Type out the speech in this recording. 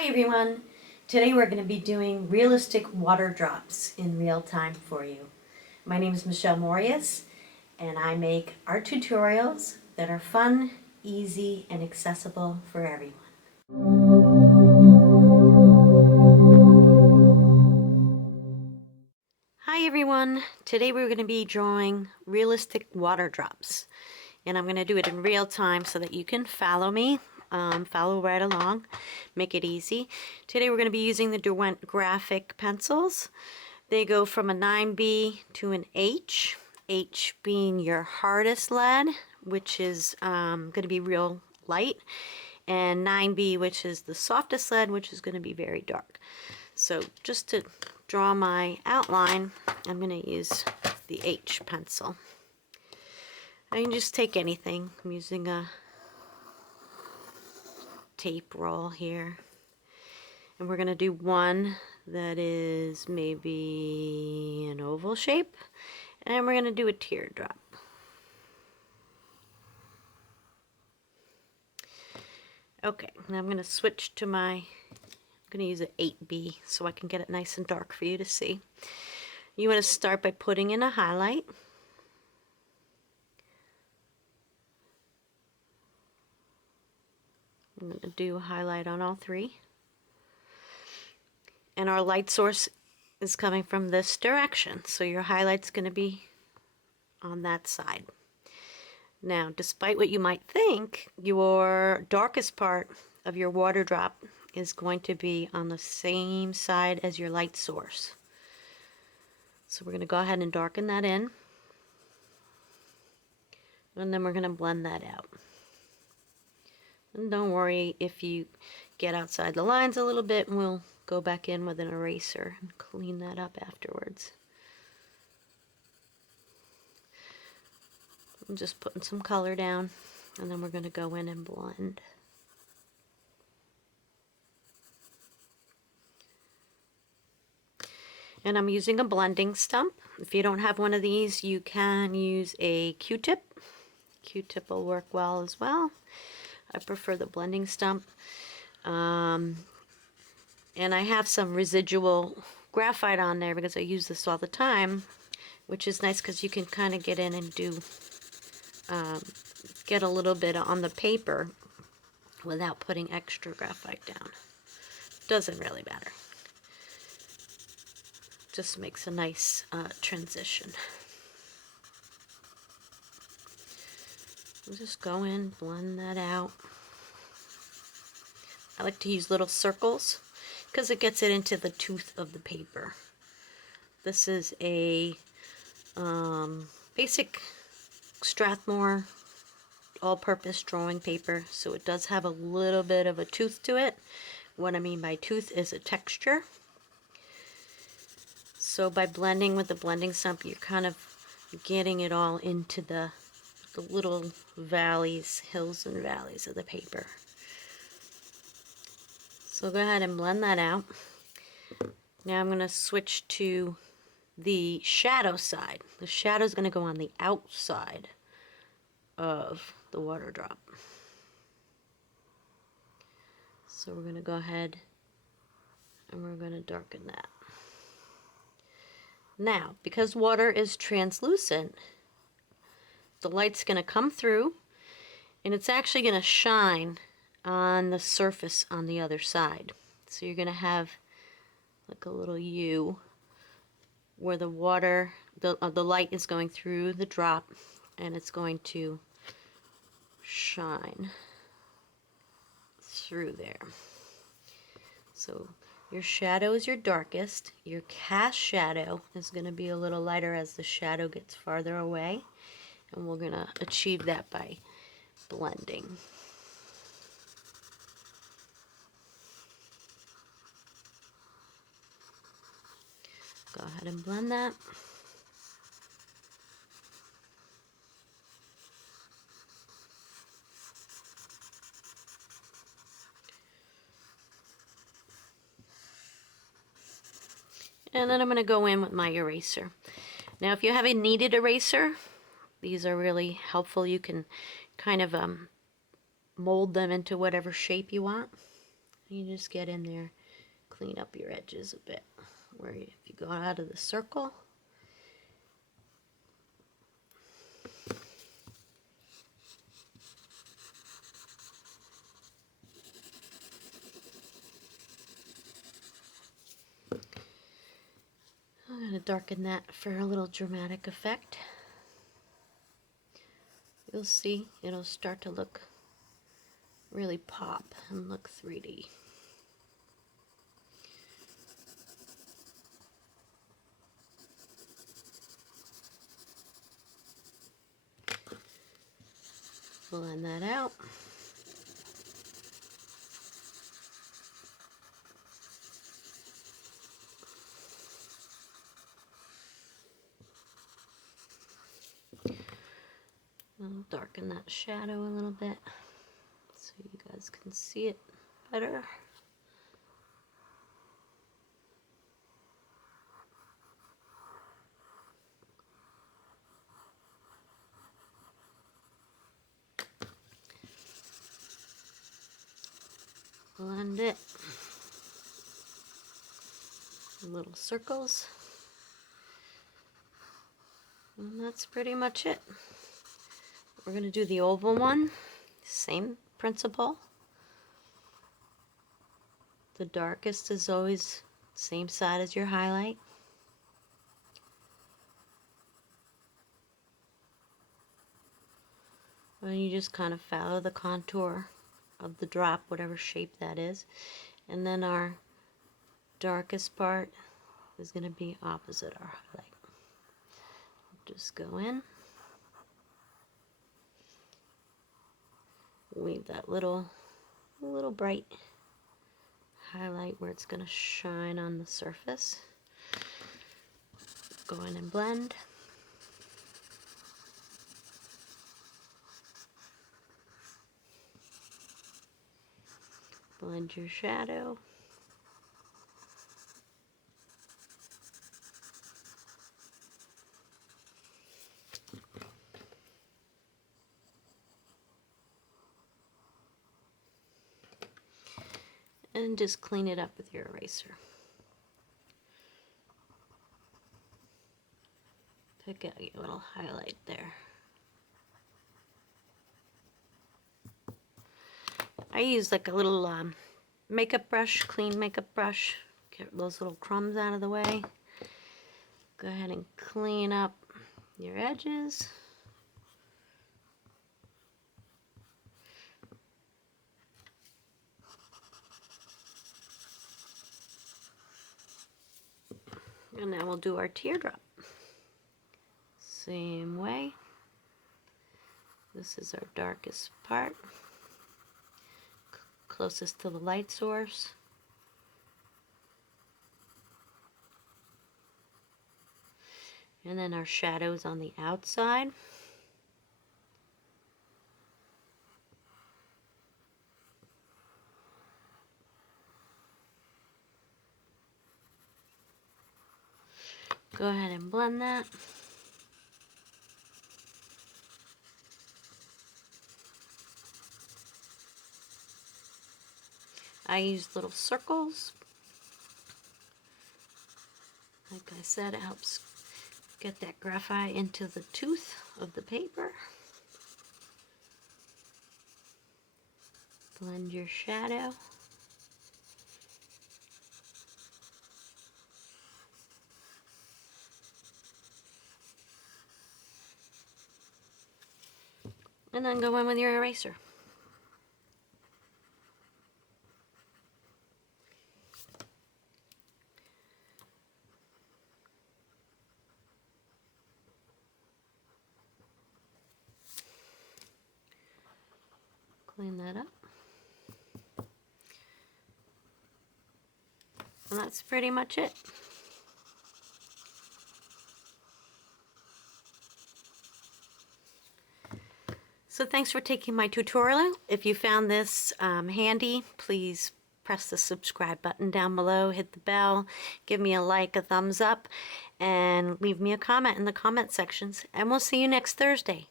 Hi everyone! Today we're going to be doing realistic water drops in real time for you. My name is Michelle Moreus and I make art tutorials that are fun, easy, and accessible for everyone. Hi everyone! Today we're going to be drawing realistic water drops. And I'm going to do it in real time so that you can follow me. Follow right along, make it easy. Today we're going to be using the Derwent graphic pencils. They go from a 9B to an H, H being your hardest lead, which is going to be real light, and 9B, which is the softest lead, which is going to be very dark. So just to draw my outline, I'm going to use the H pencil. I can just take anything. I'm using a tape roll here, and we're going to do one that is maybe an oval shape, and we're going to do a teardrop. Okay, now I'm going to switch to I'm going to use an 8B so I can get it nice and dark for you to see. You want to start by putting in a highlight. I'm going to do a highlight on all three. And our light source is coming from this direction, so your highlight's going to be on that side. Now, despite what you might think, your darkest part of your water drop is going to be on the same side as your light source. So we're going to go ahead and darken that in, and then we're going to blend that out. And don't worry if you get outside the lines a little bit, and we'll go back in with an eraser and clean that up afterwards. I'm just putting some color down, and then we're going to go in and blend. And I'm using a blending stump. If you don't have one of these, you can use a Q-tip. Q-tip will work well as well. I prefer the blending stump. And I have some residual graphite on there because I use this all the time, which is nice because you can kind of get in and do get a little bit on the paper without putting extra graphite down. Doesn't really matter. Just makes a nice transition. I'll just go in, blend that out. I like to use little circles because it gets it into the tooth of the paper. This is a basic Strathmore all-purpose drawing paper, so it does have a little bit of a tooth to it. What I mean by tooth is a texture. So by blending with the blending stump, you're kind of getting it all into the little valleys, hills and valleys of the paper. So go ahead and blend that out. Now I'm going to switch to the shadow side. The shadow is going to go on the outside of the water drop. So we're going to go ahead and we're going to darken that. Now, because water is translucent, the light's going to come through and it's actually going to shine on the surface on the other side. So you're going to have like a little U where the water, the light is going through the drop, and it's going to shine through there. So your shadow is your darkest. Your cast shadow is going to be a little lighter as the shadow gets farther away, and we're going to achieve that by blending. Go ahead and blend that. And then I'm going to go in with my eraser. Now if you have a kneaded eraser, these are really helpful. You can kind of mold them into whatever shape you want. You just get in there, clean up your edges a bit. Where if you go out of the circle, I'm going to darken that for a little dramatic effect. You'll see it'll start to look really pop and look 3D. Blend that out. I'll darken that shadow a little bit so you guys can see it better. Blend it. Little circles. And that's pretty much it. We're going to do the oval one. Same principle. The darkest is always same side as your highlight. And you just kind of follow the contour of the drop, whatever shape that is. And then our darkest part is going to be opposite our highlight. Just go in. Leave that little bright highlight where it's going to shine on the surface. Go in and blend. Blend your shadow. And just clean it up with your eraser. Pick out your little highlight there. I use like a little makeup brush, clean makeup brush. Get those little crumbs out of the way. Go ahead and clean up your edges. And now we'll do our teardrop. Same way. This is our darkest part. Closest to the light source. And then our shadows on the outside. Go ahead and blend that. I use little circles. Like I said, it helps get that graphite into the tooth of the paper. Blend your shadow. And then go in with your eraser. Clean that up. And that's pretty much it. So thanks for taking my tutorial. If you found this handy, please press the subscribe button down below, hit the bell, give me a like, a thumbs up, and leave me a comment in the comment sections. And we'll see you next Thursday.